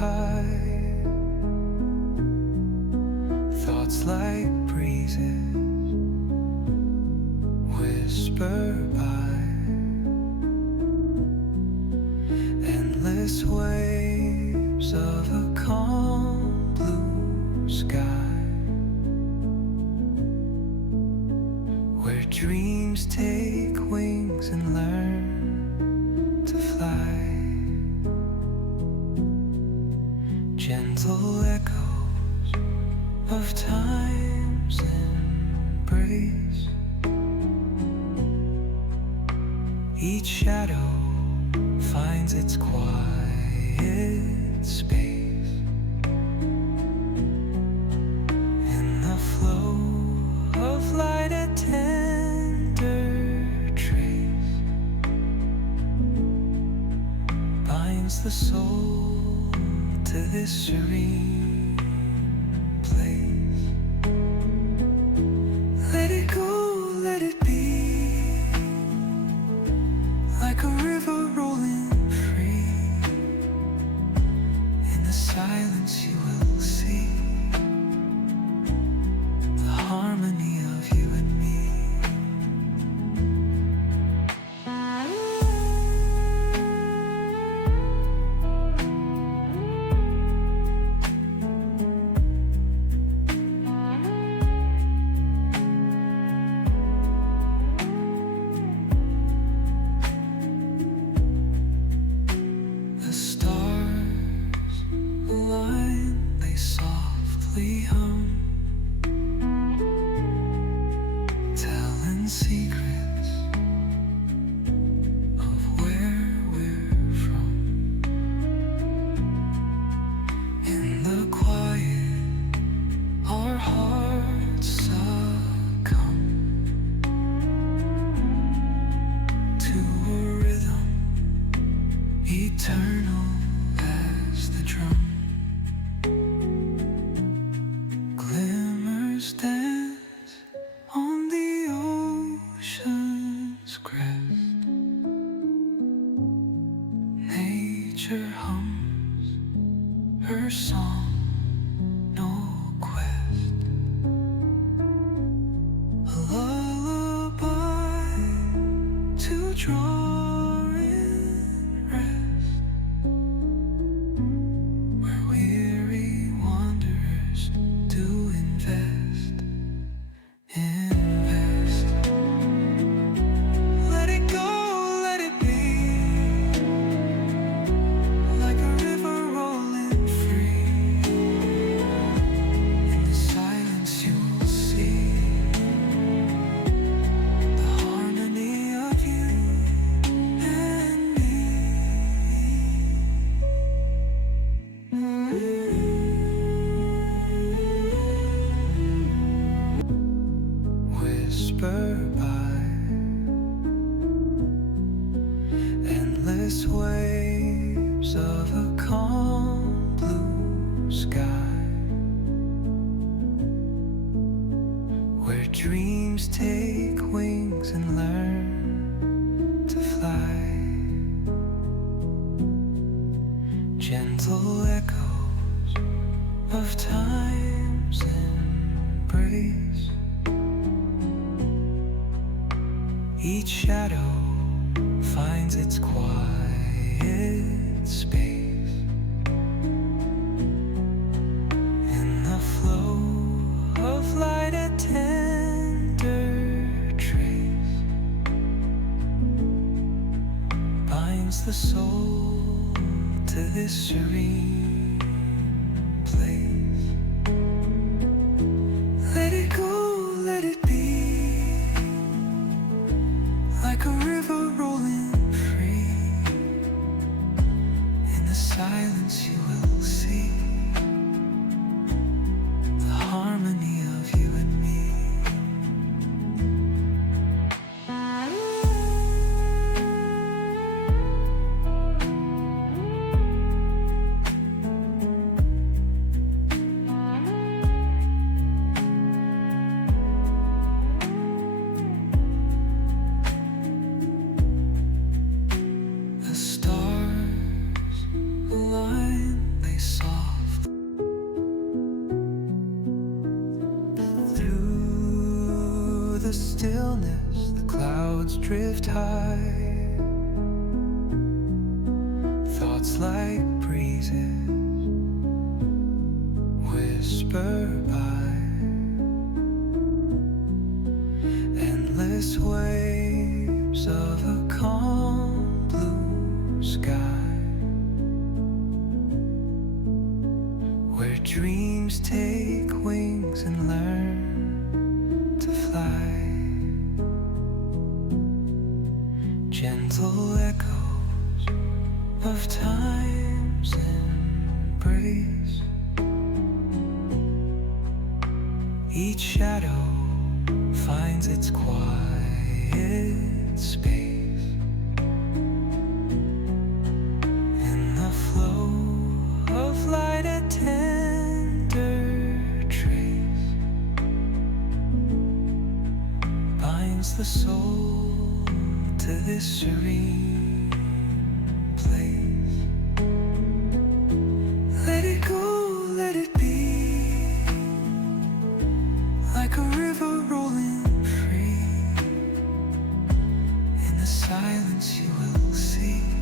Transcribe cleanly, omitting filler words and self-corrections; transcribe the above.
tide, thoughts like breezes whisper by, endless waves of a calm blue sky, where dreams take wings and learn to fly. Gentle echoes of time's embrace, each shadow finds its quiet space. In the flow of light, a tender trace binds the soul to this serene place. Let it go, let it be, like a river rolling free. In the silence you will see the harmony of you and me. The stars align, they softly hum, telling secrets of where we're from. In the quiet, our hearts succumb to a rhythm eternal as the drum. Glimmers dance on the ocean's crest. Nature hums her song, no quest. A lullaby to draw in rest, where weary wanderers do invest. Let it go, let it be, like a river rolling free. In the silence you will see the harmony of you and me. Whisper by, endless waves of a calm blue sky, where dreams take wings and learn to fly. Gentle echoes of time's embrace, each shadow finds its quiet space. In the flow of light, a tender trace binds the soul to this serene place. Let it go, let it be, like a river rolling free. In the silence you will see the harmony of you and me. stillness, the clouds drift high. Thoughts like breezes whisper by. Endless waves of a calm blue sky, where dreams take wings and learn to fly. Gentle echoes of time's embrace. Each shadow finds its quiet space in the flow of light, a tender trace binds the soul to this serene